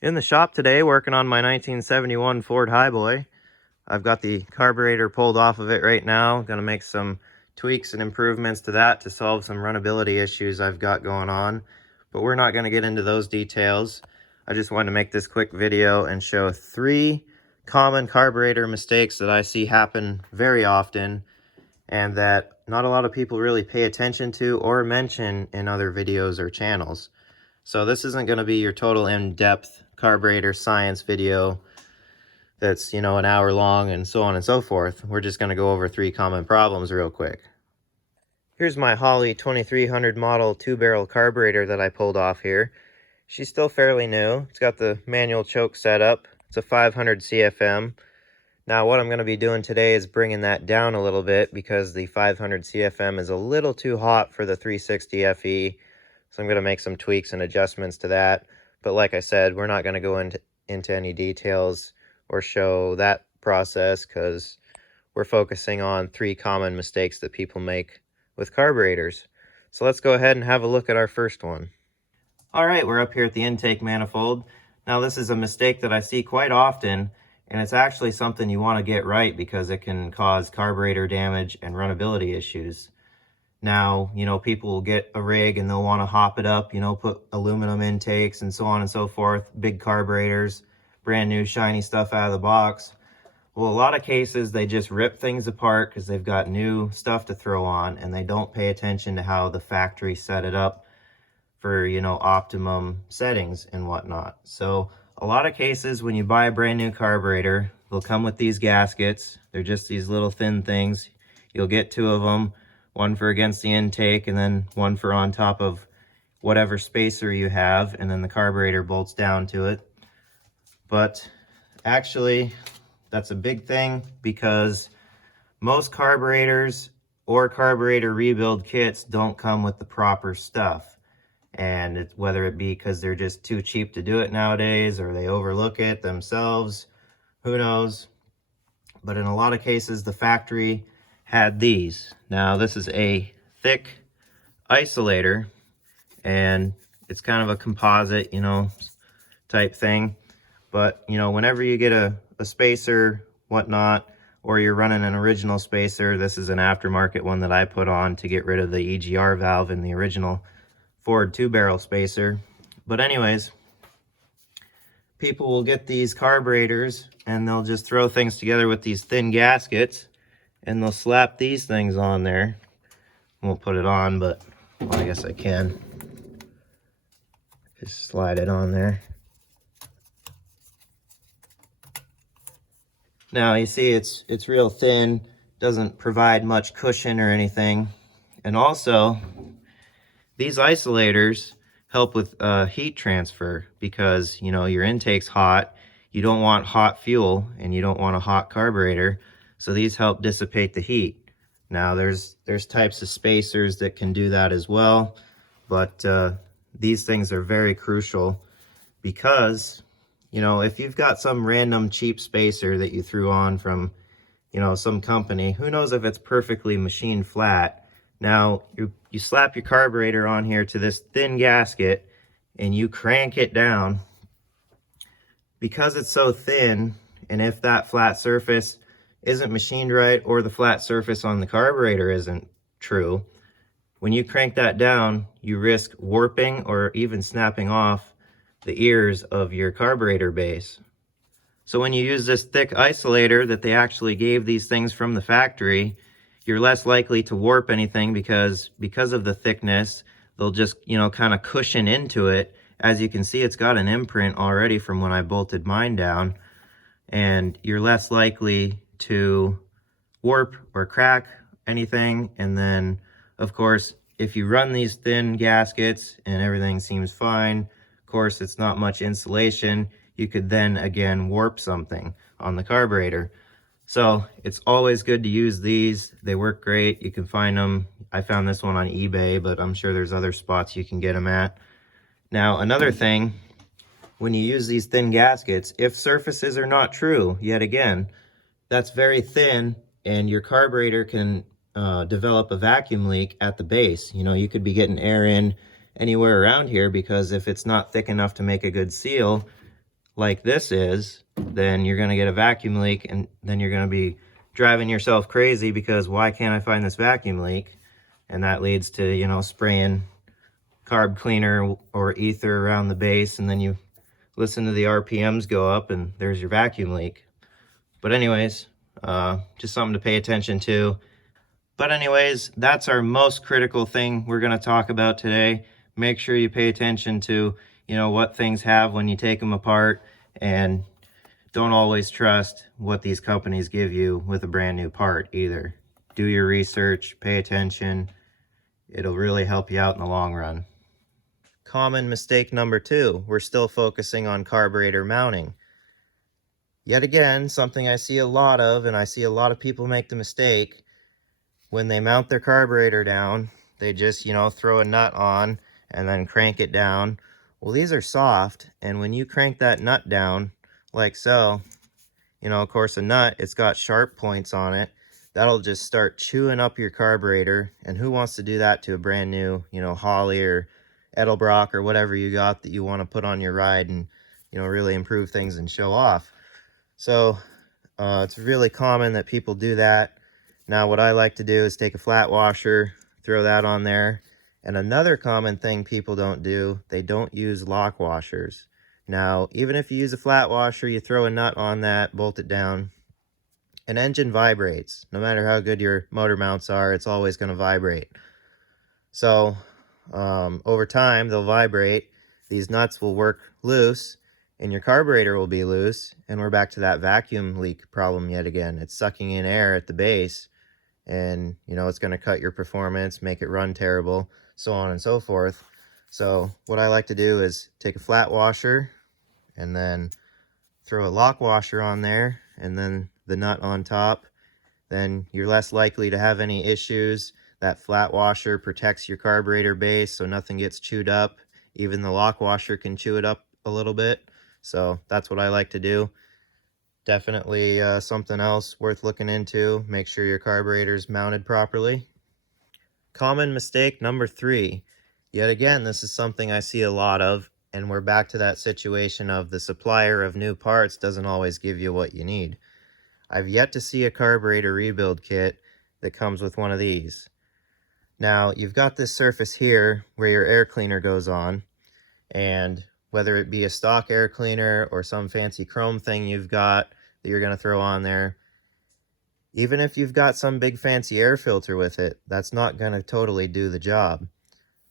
In the shop today, working on my 1971 Ford Highboy. I've got the carburetor pulled off of it right now. Gonna make some tweaks and improvements to that to solve some runnability issues I've got going on. But we're not gonna get into those details. I just wanted to make this quick video and show 3 common carburetor mistakes that I see happen very often and that not a lot of people really pay attention to or mention in other videos or channels. So this isn't going to be your total in-depth carburetor science video that's, an hour long and so on and so forth. We're just going to go over 3 common problems real quick. Here's my Holley 2300 model 2-barrel carburetor that I pulled off here. She's still fairly new. It's got the manual choke setup. It's a 500 CFM. Now what I'm going to be doing today is bringing that down a little bit because the 500 CFM is a little too hot for the 360 FE. So I'm going to make some tweaks and adjustments to that. But like I said, we're not going to go into any details or show that process because we're focusing on 3 common mistakes that people make with carburetors. So let's go ahead and have a look at our first one. All right, we're up here at the intake manifold. Now this is a mistake that I see quite often, and it's actually something you want to get right because it can cause carburetor damage and runnability issues. Now, people will get a rig and they'll want to hop it up, put aluminum intakes and so on and so forth, big carburetors, brand new shiny stuff out of the box. Well, a lot of cases they just rip things apart because they've got new stuff to throw on and they don't pay attention to how the factory set it up for, optimum settings and whatnot. So a lot of cases when you buy a brand new carburetor, they'll come with these gaskets. They're just these little thin things. You'll get 2 of them. One for against the intake and then one for on top of whatever spacer you have, and then the carburetor bolts down to it. But actually that's a big thing because most carburetors or carburetor rebuild kits don't come with the proper stuff, and whether it be because they're just too cheap to do it nowadays or they overlook it themselves, who knows. But in a lot of cases the factory had these. Now this is a thick isolator and it's kind of a composite, type thing. But, whenever you get a spacer, whatnot, or you're running an original spacer, this is an aftermarket one that I put on to get rid of the EGR valve in the original Ford 2-barrel spacer. But anyways, people will get these carburetors and they'll just throw things together with these thin gaskets and they'll slap these things on there. Won't put it on, but well, I guess I can. Just slide it on there. Now you see it's real thin, doesn't provide much cushion or anything. And also, these isolators help with heat transfer because, your intake's hot. You don't want hot fuel and you don't want a hot carburetor. So these help dissipate the heat. Now there's types of spacers that can do that as well, but these things are very crucial because, if you've got some random cheap spacer that you threw on from, some company, who knows if it's perfectly machined flat. Now you slap your carburetor on here to this thin gasket and you crank it down. Because it's so thin, and if that flat surface isn't machined right or the flat surface on the carburetor isn't true, when you crank that down, you risk warping or even snapping off the ears of your carburetor base. So when you use this thick isolator that they actually gave these things from the factory, you're less likely to warp anything because of the thickness, they'll just, kind of cushion into it. As you can see, it's got an imprint already from when I bolted mine down, and you're less likely to warp or crack anything. And then, of course, if you run these thin gaskets and everything seems fine, of course, it's not much insulation, you could then again warp something on the carburetor. So it's always good to use these. They work great. You can find them. I found this one on eBay, but I'm sure there's other spots you can get them at. Now, another thing, when you use these thin gaskets, if surfaces are not true, yet again, that's very thin and your carburetor can develop a vacuum leak at the base. You could be getting air in anywhere around here because if it's not thick enough to make a good seal, like this is, then you're going to get a vacuum leak, and then you're going to be driving yourself crazy because why can't I find this vacuum leak? And that leads to, you know, spraying carb cleaner or ether around the base, and then you listen to the RPMs go up and there's your vacuum leak. But anyways, just something to pay attention to. But anyways, that's our most critical thing we're going to talk about today. Make sure you pay attention to, you know, what things have when you take them apart, and don't always trust what these companies give you with a brand new part either. Do your research, pay attention. It'll really help you out in the long run. Common mistake number 2, we're still focusing on carburetor mounting. Yet again, something I see a lot of, and I see a lot of people make the mistake. When they mount their carburetor down, they just, you know, throw a nut on and then crank it down. Well, these are soft, and when you crank that nut down, like so, you know, of course, a nut, it's got sharp points on it. That'll just start chewing up your carburetor, and who wants to do that to a brand new, you know, Holly or Edelbrock or whatever you got that you want to put on your ride and, you know, really improve things and show off. So it's really common that people do that. Now, what I like to do is take a flat washer, throw that on there. And another common thing people don't do, they don't use lock washers. Now, even if you use a flat washer, you throw a nut on that, bolt it down, an engine vibrates. No matter how good your motor mounts are, it's always going to vibrate. So over time, they'll vibrate. These nuts will work loose, and your carburetor will be loose, and we're back to that vacuum leak problem yet again. It's sucking in air at the base, and you know it's going to cut your performance, make it run terrible, so on and so forth. So what I like to do is take a flat washer and then throw a lock washer on there, and then the nut on top. Then you're less likely to have any issues. That flat washer protects your carburetor base so nothing gets chewed up. Even the lock washer can chew it up a little bit. So that's what I like to do. Definitely something else worth looking into. Make sure your carburetor's mounted properly. Common mistake number 3. Yet again, this is something I see a lot of, and we're back to that situation of the supplier of new parts doesn't always give you what you need. I've yet to see a carburetor rebuild kit that comes with one of these. Now, you've got this surface here where your air cleaner goes on, and whether it be a stock air cleaner or some fancy chrome thing you've got that you're going to throw on there, even if you've got some big fancy air filter with it, that's not going to totally do the job.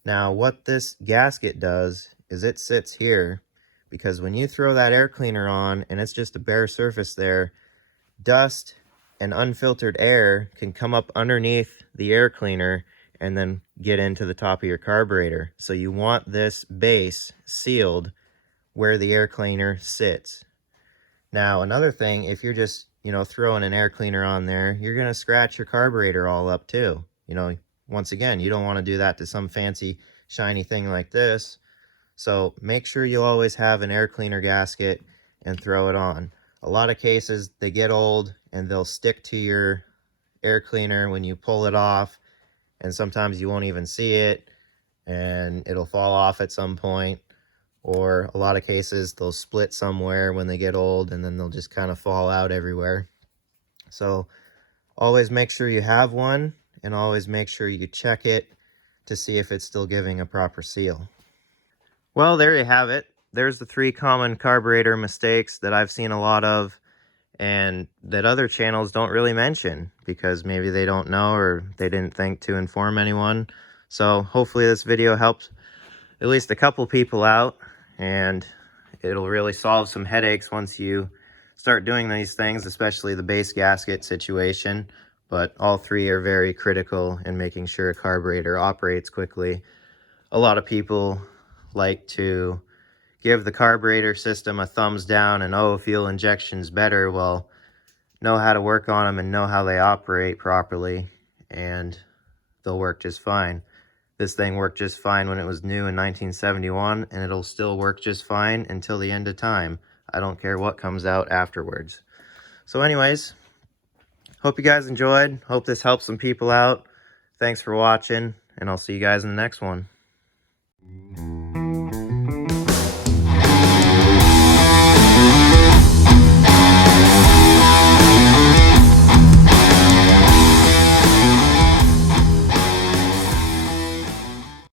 Now, what this gasket does is it sits here, because when you throw that air cleaner on and it's just a bare surface there, dust and unfiltered air can come up underneath the air cleaner and then get into the top of your carburetor. So you want this base sealed where the air cleaner sits. Now, another thing, if you're just, you know, throwing an air cleaner on there, you're going to scratch your carburetor all up too. You know, once again, you don't want to do that to some fancy shiny thing like this. So make sure you always have an air cleaner gasket and throw it on. A lot of cases, they get old and they'll stick to your air cleaner when you pull it off, and sometimes you won't even see it and it'll fall off at some point. Or a lot of cases, they'll split somewhere when they get old and then they'll just kind of fall out everywhere. So always make sure you have one, and always make sure you check it to see if it's still giving a proper seal. Well, there you have it. There's the 3 common carburetor mistakes that I've seen a lot of, and that other channels don't really mention because maybe they don't know or they didn't think to inform anyone. So hopefully this video helps at least a couple people out, and it'll really solve some headaches once you start doing these things, especially the base gasket situation. But all 3 are very critical in making sure a carburetor operates quickly. A lot of people like to give the carburetor system a thumbs down and, oh, fuel injection's better. Well, know how to work on them and know how they operate properly, and they'll work just fine. This thing worked just fine when it was new in 1971, and it'll still work just fine until the end of time. I don't care what comes out afterwards. So anyways, hope you guys enjoyed. Hope this helps some people out. Thanks for watching, and I'll see you guys in the next one.